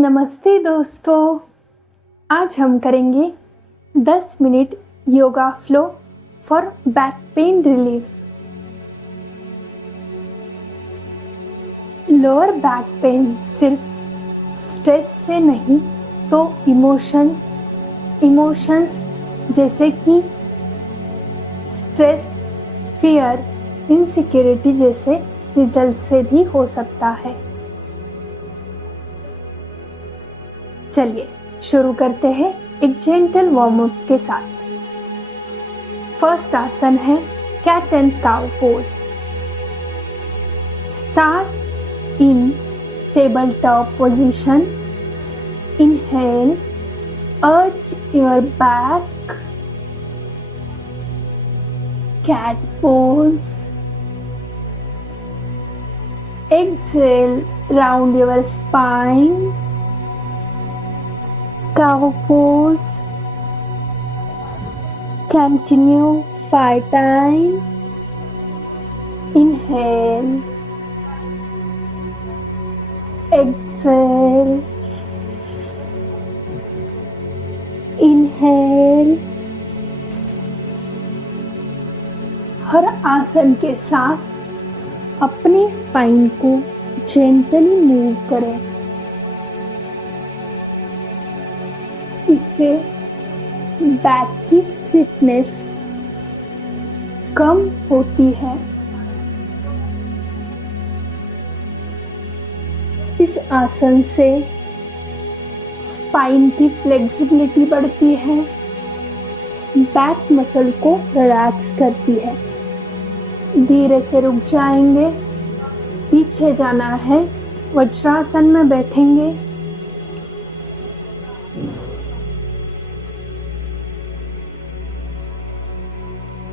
नमस्ते दोस्तों। आज हम करेंगे 10 minute yoga flow for back pain relief. Lower back pain सिर्फ स्ट्रेस से नहीं तो इमोशंस जैसे कि स्ट्रेस, फियर, इनसिक्योरिटी जैसे रिजल्ट से भी हो सकता है। चलिए शुरू करते हैं एक जेंटल वार्म अप के साथ। फर्स्ट आसन है cat and cow pose. Start in table top position. Inhale, arch your back, cat pose. Exhale, round your spine, cow pose. Continue 5 times. Inhale, exhale, inhale। हर आसन के साथ अपनी स्पाइन को जेंटली मूव करें। इससे बैक की स्टिफनेस कम होती है। इस आसन से स्पाइन की फ्लेक्सिबिलिटी बढ़ती है, बैक मसल को रिलैक्स करती है। धीरे से रुक जाएंगे, पीछे जाना है, वज्रासन में बैठेंगे।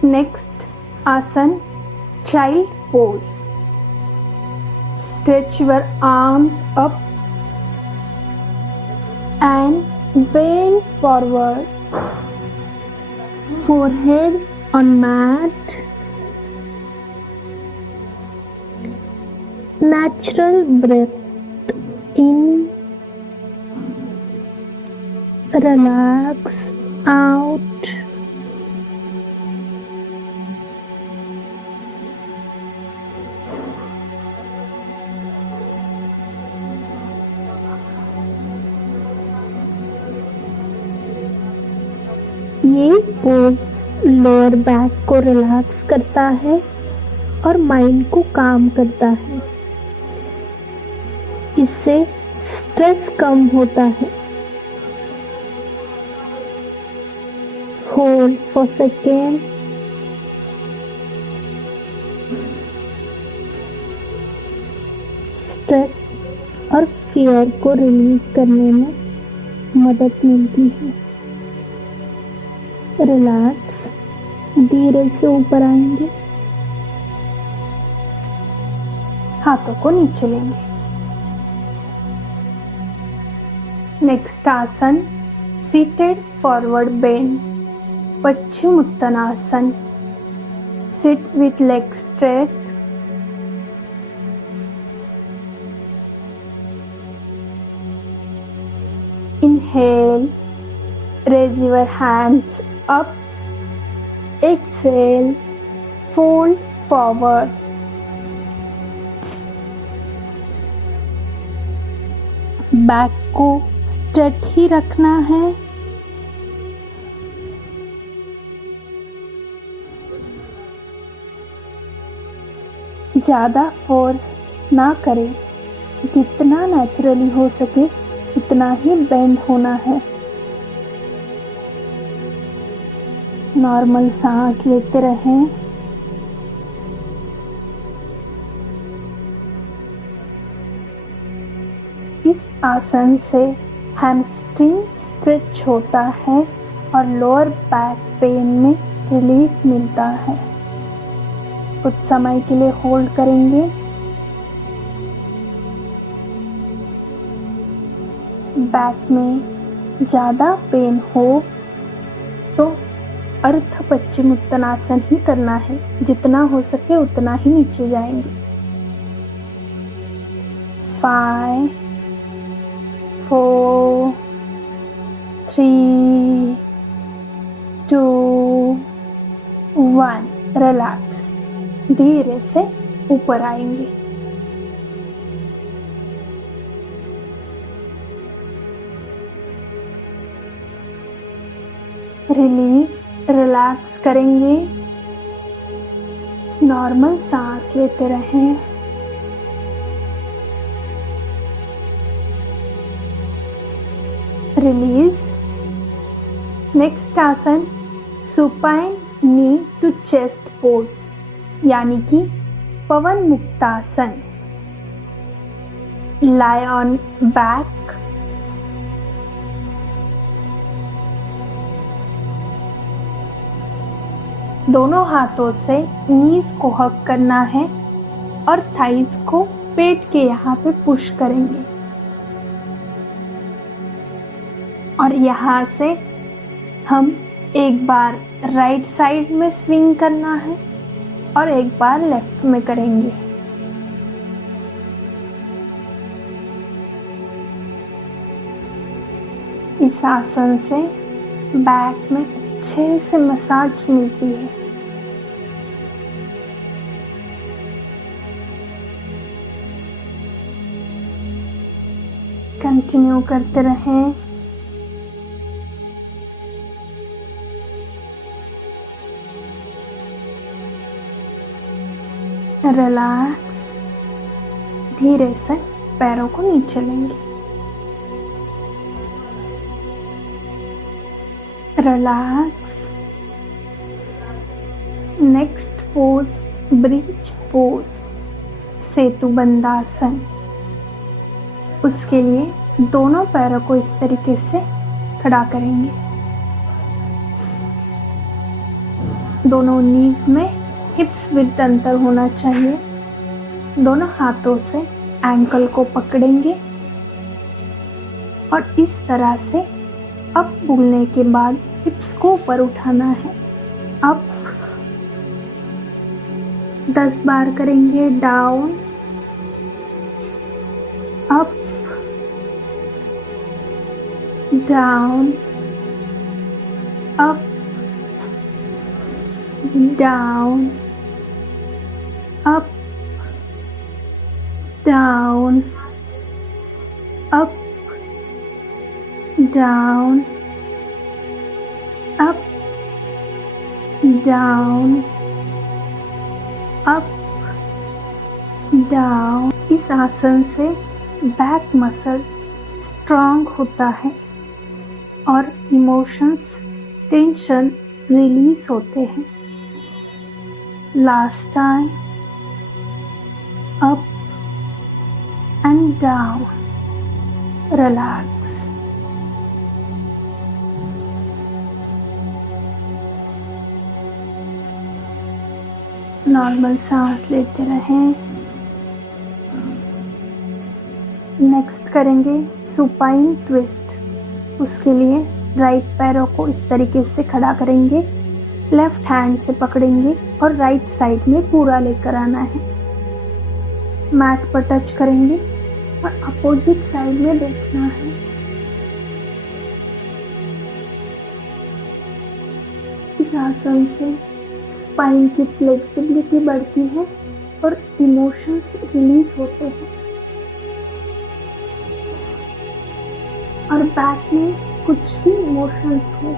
Next आसन child pose. Stretch your arms up and bend forward. Forehead on mat. Natural breath in. Relax out. ये पोज लोअर बैक को रिलैक्स करता है और माइंड को काम करता है। इससे स्ट्रेस कम होता है। Hold for second. स्ट्रेस और फियर को रिलीज करने में मदद मिलती है। रिलैक्स, धीरे से ऊपर आएंगे, हाथों को नीचे लेंगे। नेक्स्ट आसन seated forward bend, Paschimottanasana. Sit with leg straight. Inhale, raise your hands up. Exhale, fold forward. Back को स्ट्रेट ही रखना है। ज़्यादा फोर्स ना करें, जितना नेचुरली हो सके उतना ही बेंड होना है। नॉर्मल सांस लेते रहें। इस आसन से हैमस्ट्रिंग स्ट्रेच होता है और लोअर बैक पेन में रिलीफ मिलता है। कुछ समय के लिए होल्ड करेंगे। बैक में ज़्यादा पेन हो तो अर्ध पश्चिमोत्तानासन ही करना है। जितना हो सके उतना ही नीचे जाएंगे। 5 4, 3, 2, 1। रिलैक्स। धीरे से ऊपर आएंगे। रिलीज, रिलैक्स करेंगे। नॉर्मल सांस लेते रहें। रिलीज। नेक्स्ट आसन supine knee to chest pose यानी कि पवन मुक्तासन। Lie on back. दोनों हाथों से नीज को हग करना है और थाइज को पेट के यहाँ पे पुश करेंगे और यहाँ से हम एक बार राइट साइड में स्विंग करना है और एक बार लेफ्ट में करेंगे। इस आसन से बैक में अच्छे से मसाज मिलती है। कंटिन्यू करते रहें। रिलैक्स। धीरे से पैरों को नीचे लेंगे। Relax. Next pose bridge pose, सेतु बंदासन। उसके लिए दोनों पैरों को इस तरीके से खड़ा करेंगे। दोनों नीज में हिप्स विद अंतर होना चाहिए। दोनों हाथों से एंकल को पकड़ेंगे और इस तरह से अप बोलने के बाद हिप्स को ऊपर उठाना है। अप 10 बार करेंगे। Down, up, down, up, down, up, down, up, down, up, down, up, down. इस आसन से बैक मसल स्ट्रांग होता है और इमोशंस, टेंशन रिलीज होते हैं। Last time, up and down. Relax. Normal सांस लेते रहें। नेक्स्ट करेंगे सुपाइन ट्विस्ट। उसके लिए राइट पैरों को इस तरीके से खड़ा करेंगे, लेफ्ट हैंड से पकड़ेंगे और राइट साइड में पूरा लेकर आना है। मैट पर टच करेंगे और अपोजिट साइड में देखना है। इस आसन से स्पाइन की फ्लेक्सिबिलिटी बढ़ती है और इमोशंस रिलीज होते हैं और बैक में कुछ भी इमोशंस हो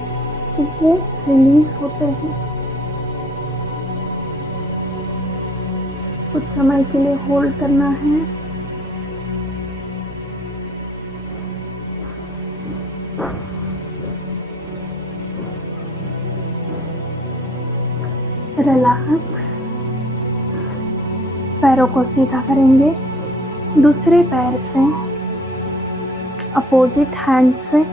तो वो रिलीज होते हैं। कुछ समय के लिए होल्ड करना है। रिलैक्स। पैरों को सीधा करेंगे। दूसरे पैर से अपोजिट हैंड से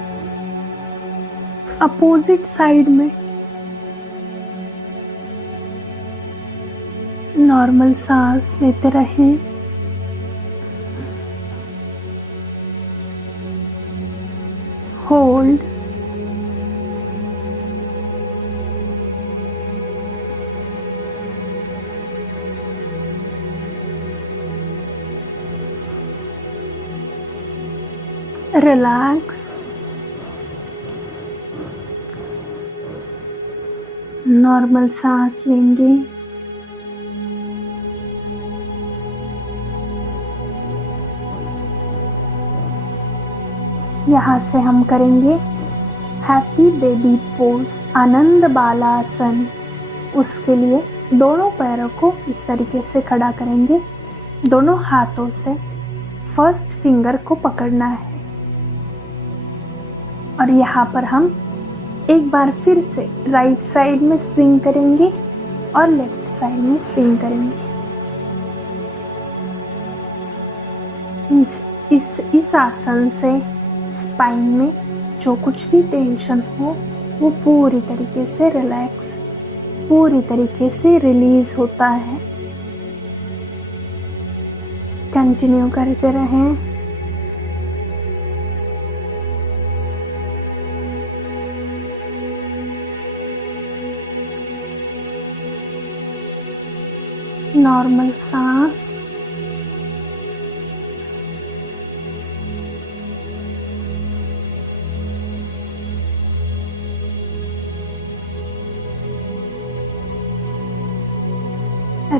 अपोजिट साइड में नॉर्मल सांस लेते रहें। Hold, relax. नॉर्मल सांस लेंगे। यहाँ से हम करेंगे हैप्पी बेबी पोज, आनंद बालासन। उसके लिए दोनों पैरों को इस तरीके से खड़ा करेंगे। दोनों हाथों से फर्स्ट फिंगर को पकड़ना है और यहाँ पर हम एक बार फिर से राइट साइड में स्विंग करेंगे और लेफ्ट साइड में स्विंग करेंगे। इस आसन से स्पाइन में जो कुछ भी टेंशन हो वो पूरी तरीके से रिलैक्स, पूरी तरीके से रिलीज होता है। कंटिन्यू करते रहें। नॉर्मल सांस।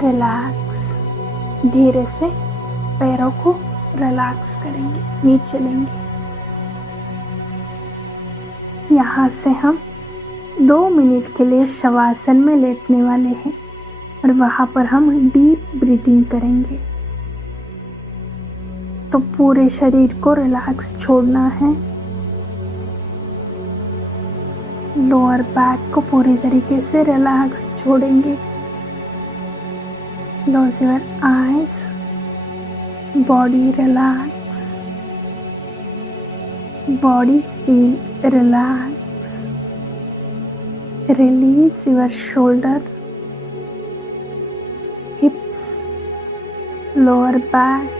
रिलैक्स। धीरे से पैरों को रिलैक्स करेंगे, नीचे लेंगे। यहाँ से हम 2 मिनट के लिए शवासन में लेटने वाले हैं और वहाँ पर हम डीप ब्रीथिंग करेंगे। तो पूरे शरीर को रिलैक्स छोड़ना है। लोअर बैक को पूरी तरीके से रिलैक्स छोड़ेंगे। Close your eyes. Body relax. Body feel relax. Release your shoulder, hips, lower back,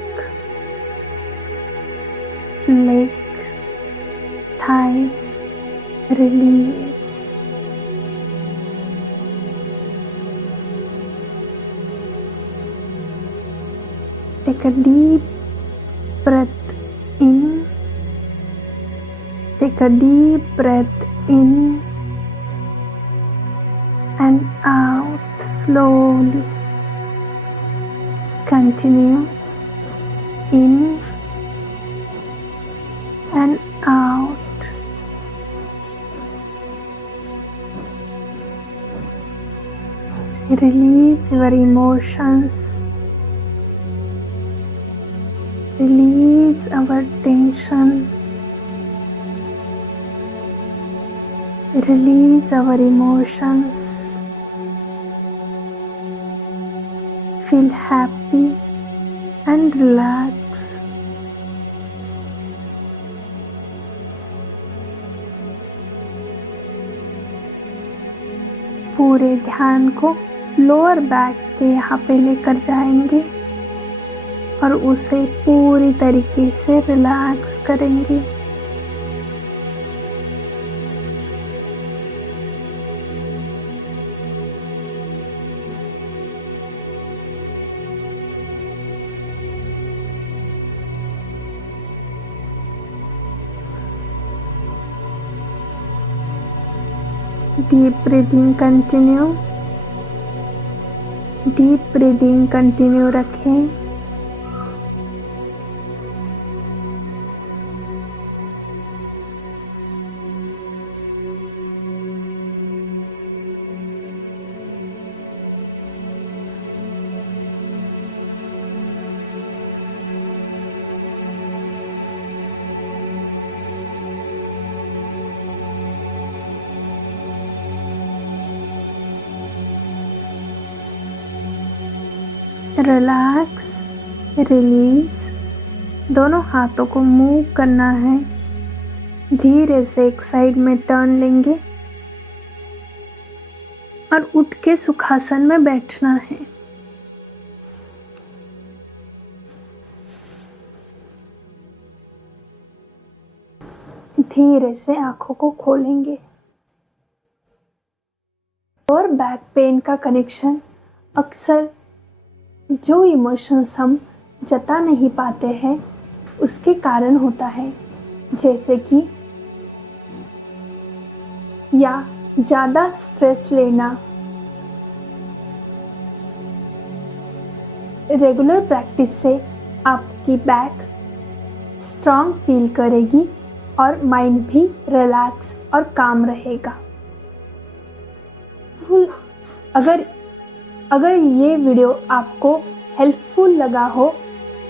leg, thighs. Release. Take a deep breath in. Take a deep breath in and out slowly. Continue in and out. Release your emotions. Release our tension. Release our emotions. Feel happy and relax. पूरे ध्यान को lower back के यहाँ पे लेकर जाएंगे और उसे पूरी तरीके से रिलैक्स करेंगे। Deep breathing continue. Deep breathing continue रखें। Relax, release. दोनों हाथों को मूव करना है। धीरे से एक साइड में टर्न लेंगे और उठ के सुखासन में बैठना है। धीरे से आंखों को खोलेंगे और बैक पेन का कनेक्शन अक्सर जो इमोशंस हम जता नहीं पाते हैं उसके कारण होता है। जैसे कि या ज़्यादा स्ट्रेस लेना। रेगुलर प्रैक्टिस से आपकी बैक स्ट्रांग फील करेगी और माइंड भी रिलैक्स और काम रहेगा। अगर ये वीडियो आपको हेल्पफुल लगा हो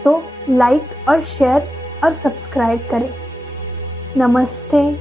तो लाइक और शेयर और सब्सक्राइब करें। नमस्ते।